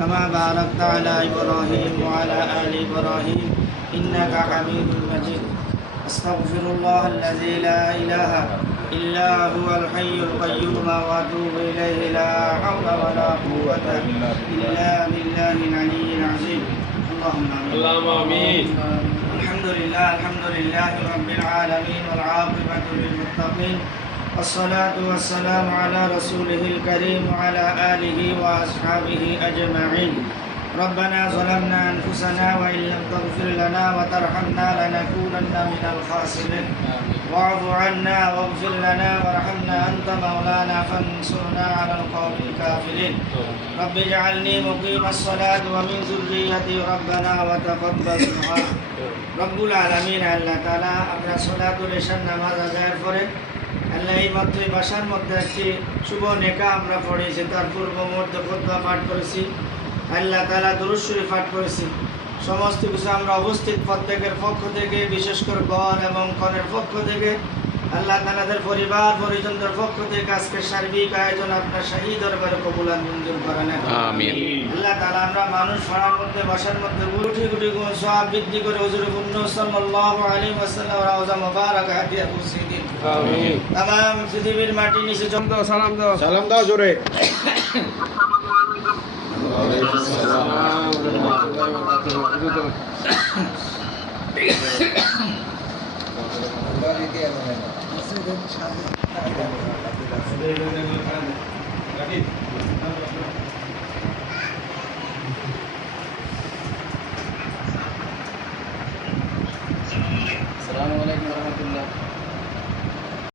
كما باركت على إبراهيم وعلى آل إبراهيم إنك حميد مجيد أستغفر الله الذي لا إله إلا هو الحي القيوم وأتوب إليه لا حول ولا قوة إلا بالله العلي العظيم اللهم آمين الحمد لله رب العالمين والعاقبة للمتقين والصلاة والسلام على رسوله الكريم وعلى آله وأصحابه أجمعين ربنا ظلمنا أنفسنا وإن لم تغفر لنا وترحمنا لنكونن من الخاسرين واعف عنا واغفر لنا وارحمنا أنت مولانا فانصرنا على القوم الكافرين رب اجعلني مقيم الصلاة ومن ذريتي ربنا وتقبل دعاء رب العالمين আল্লাহ তাআলা আমরা সালাতুল ইশার নামাজ আদায়ের পরে আল্লাহ এই মাত্র বাসার মধ্যে একটি শুভ নেকা আমরা পড়েছি তার পূর্ব মুহূর্তে খুতবা পাঠ করেছি আল্লাহ তাআলা দুরূদ শরীফ পাঠ করেছি সমস্ত কিছু আমরা উপস্থিত প্রত্যেকের পক্ষ থেকে বিশেষ করে বর এবং কনের পক্ষ থেকে আল্লাহ তাআলাদের পরিবার পরিজনদের পক্ষ থেকে আজকে সার্বিক আয়োজন আপনার শাহী দরবারে কবুল মঞ্জুর করেন আমিন আল্লাহ তাআলা আমরা মানুষ ফাড়ার মধ্যে বাসার মধ্যে গুটি গুটি সওয়াব বৃদ্ধি করে হুজুর সাল্লাল্লাহু আলাইহি ওয়াসাল্লাম রওজা মুবারক হাদিয়া পৌঁছে দিন আমিন तमाम পৃথিবীর মাটি নিচে সালাম দাও জোরে Gracias.